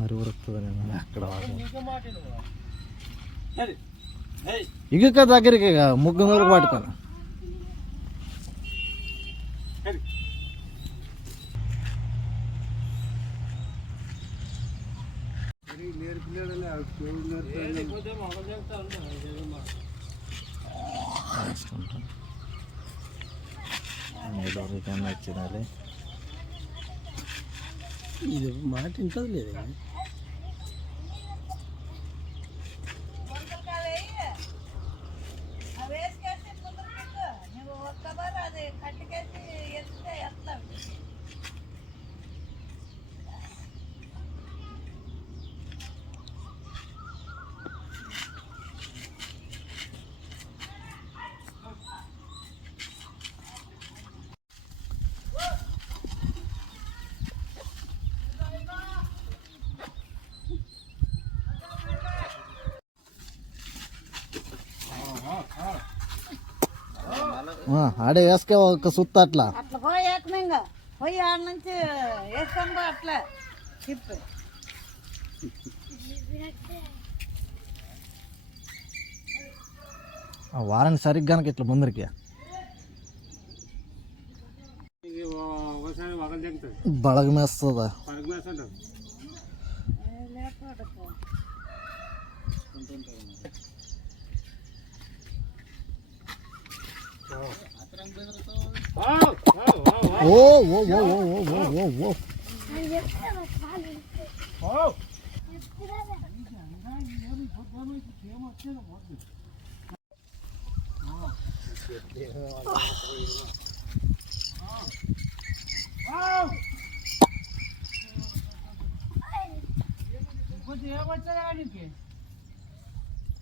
మరి ఉరుకుతుంది అక్కడ ఇక దగ్గరికి ముగ్గు వరకు పట్టుకోను. వచ్చినాలి ఇది మాట ఇంట్లో లేదు. ఆడే వేసుకే ఒక సుత్త అట్లా అట్లా పోయి ఏకమంగా పోయి ఆడ నుంచి వేసుకొని అట్లా తిప్పి వారానికి సరిగ్గా ఇట్లా ముందరికి బడగమేస్తుందా? ఓ ఓ ఓ ఓ ఓ ఓ ఓ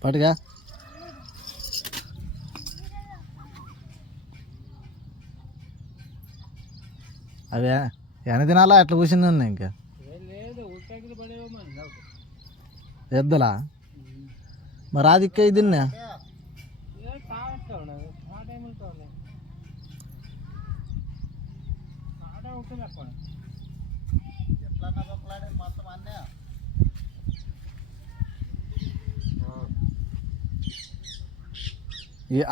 పట్టుగా అవే ఎన్ని దినాలా అట్లా కూర్చుంది ఇంకా ఎద్దులా మరి అది ఇక్క తిన్నా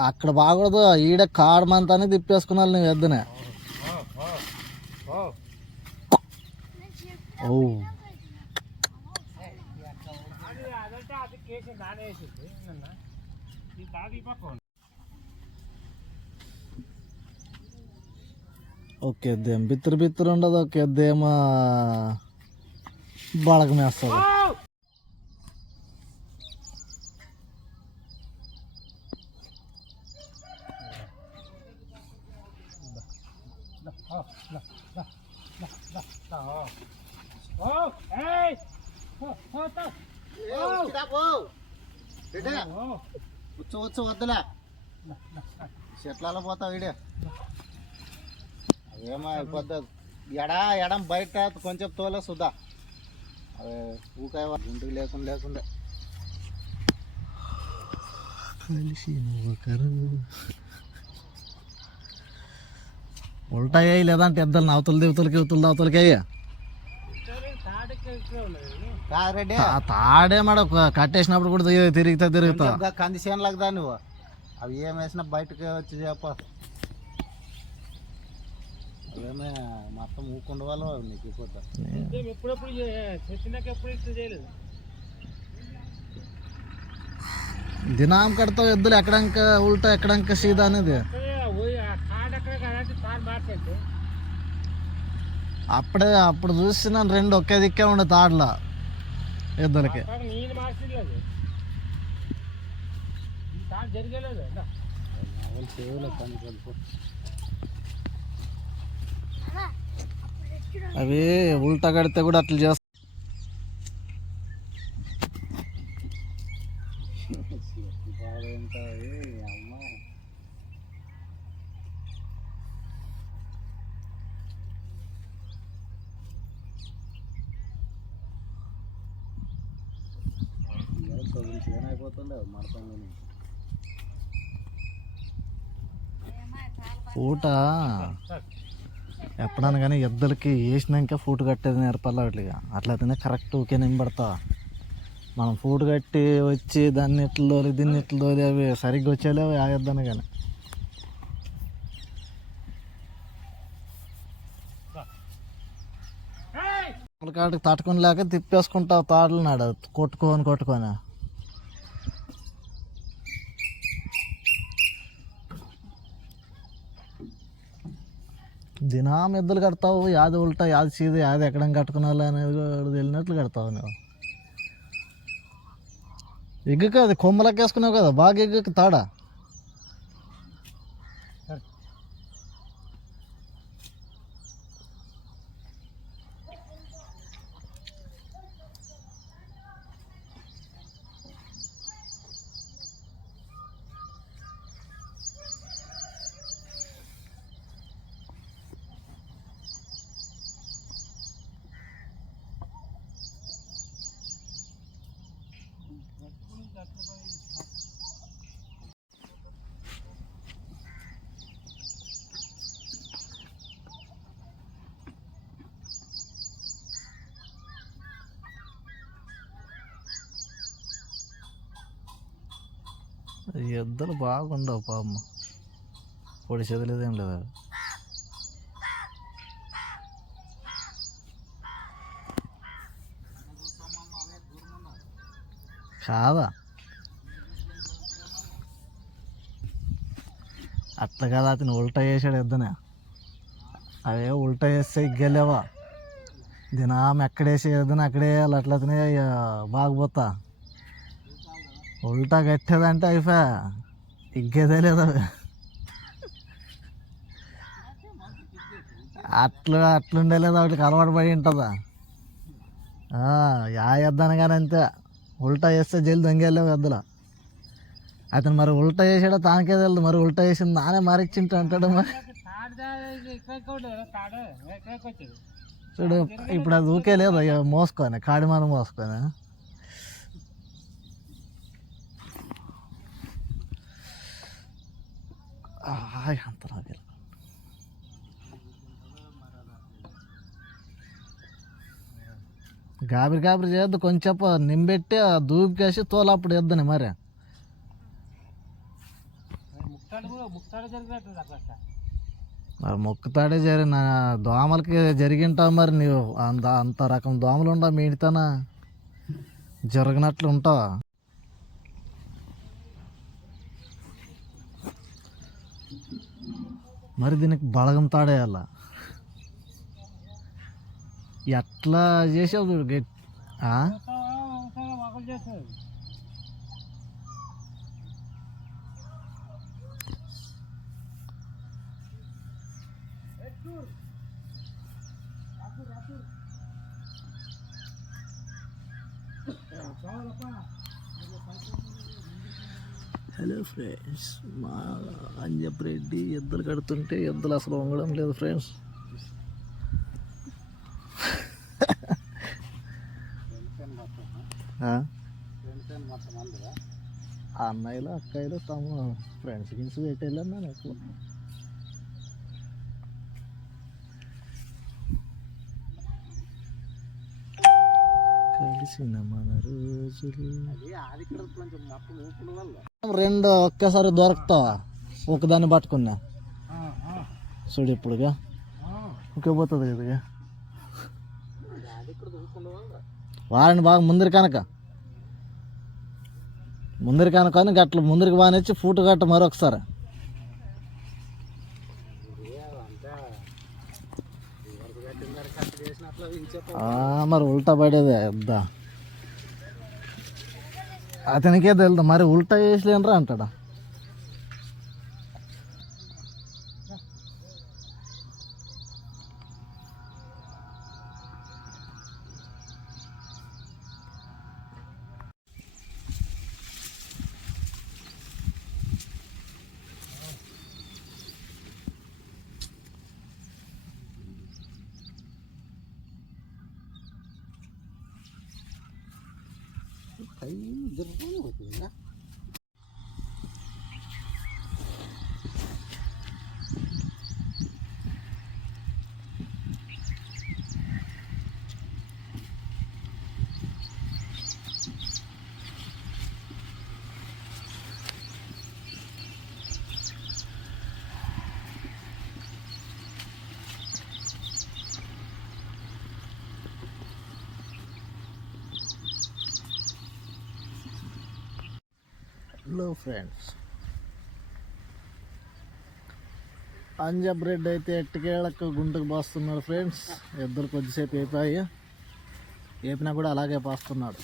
అక్కడ బాగూడదు ఈడ కాడమంతానే తిప్పేసుకున్నాను నువ్వు ఎద్దునే. ఓ ఓకే దేం బిత్తరు బిత్తరు ఉండదు, ఓకే దేమో బడగమేస్తుంది. వచ్చు వద్దులే చెట్లలో పోతావు వీడే అవేమో అయిపోద్ది. ఎడం బయట కొంచెం తోలే సుద్దా అదే ఊకాయ ఇంటికి లేకుండా కలిసి ఉల్టాయి లేదంటే ఇద్దరు అవతల దేవతలకి ఇవతల అవతలకి అయ్యా తాడే మడ కట్టేసినప్పుడు కూడా తిరుగుతా కంది చేనులకు దా నువ్వు అవి ఏం వేసినా బయటకి వచ్చి చెప్ప అవేమే మొత్తం ఊకుండా వాళ్ళు నీకు అయిపోతా. దినాం కడతావు ఎద్దులు ఎక్కడంక ఉల్టా ఎక్కడంక సీదా అనేది అప్పుడు చూసిన రెండు ఒకే దిక్కే ఉండే తాడ్లా ఎద్దులకి. అవి ఉల్టా కడితే కూడా అట్లా చేస్తా. పూట ఎప్పుడన్నా కానీ ఎద్దులకి వేసినాక ఫూట్ కట్టేది నేర్పాలి వాటిగా, అట్లయితేనే కరెక్ట్ ఊకే నింబడతా. మనం ఫూట్ కట్టి వచ్చి దాన్ని ఇట్ల తోలి దీన్ని ఇట్ల తోలి అవి సరిగ్గా వచ్చేలేవు ఆ ఎద్దన కానీ. కాటికి తట్టుకుని లేక తిప్పేసుకుంటావు తాడులు నాడు కొట్టుకొని. దినాం ఎద్దులు కడతావు, యాది ఉల్టా యాది సీది యాది ఎక్కడ కట్టుకున్నావు అనేది వెళ్ళినట్లు కడతావు నువ్వు. ఎగ్గుక అది కొమ్మలకి వేసుకున్నావు కదా, బాగా ఎగ్గుకి తాడా. ఎద్దులు బాగుండవు పాపమ్మ, పొడి చెదలేదేం లేదా. కాదా అట్లా కదా, అతను ఉల్టా వేసాడు ఎద్దనే. అవే ఉల్టా వేస్తే ఇగ్గలేవా, దినాం ఎక్కడేసి ఎద్దున అక్కడే వేయాలి. అట్లయితేనే బాగుపోతా. ఉల్టా కట్టేదంటే అయిపోయా, ఇగ్గేదే లేదా. అట్లుండే లేదా, వాటికి అలవాటు పడి ఉంటుందా. యా ఎద్దాను కానీ అంతే, ఉల్టా వేస్తే జల్ది దొంగలేవు ఎద్దులు. అతను మరి ఉల్టా వేసాడో తానకే తెలియదు, మరి ఉల్టా వేసింది నానే మారిచ్చింటా అంటాడు. మరి చూడు ఇప్పుడు అది ఊకే లేదు, మోసుకొని కాడి మనం మోసుకొని. అంత గాబరి చేయొద్దు, కొంచెం నింబెట్టి దూకేసి తోలప్పుడు ఎద్దని. మరి మొక్కుతాడే జరిగిన దోమలకి జరిగింటావు. మరి నీవు అంత రకం దోమలు ఉండవు మీ ఇంటితోనా, జరగనట్లు ఉంటావు. మరి దీనికి బలగం తాడేయాల. ఎట్లా చేసావు చూడు. హలో ఫ్రెండ్స్, మా అంజప్రెడ్డి ఎద్దులు కడుతుంటే ఎద్దులు అసలు వంగడం లేదు ఫ్రెండ్స్. అన్నయ్యలు అక్కయ్యలు తమ ఫ్రెండ్స్ గిన్స్ పెట్టి వెళ్ళాను నేను ఎక్కువ. కలిసిన మన రోజులు రెండు ఒకేసారి దొరుకుతావా, ఒకదాన్ని పట్టుకున్నా చూడు. ఇప్పుడుగా ఇంకపోతుంది కదా, వాడిని బాగా ముందరి కనుకొని గట్ల ముందరికి బానిచ్చి ఫూటు గట్ట మరొకసారి. మరి ఉల్టా పడేదే వద్దా, అతనికే తెలుదు. మరి ఉల్టా వేసలేనరా అంటాడా. హలో ఫ్రెండ్స్, పంజాబ్ బ్రెడ్ అయితే ఎట్టుకేళ్ళకు గుంటకు పోస్తున్నారు ఫ్రెండ్స్. ఇద్దరు కొద్దిసేపు వేపాయి, వేపినా కూడా అలాగే పోస్తున్నాడు.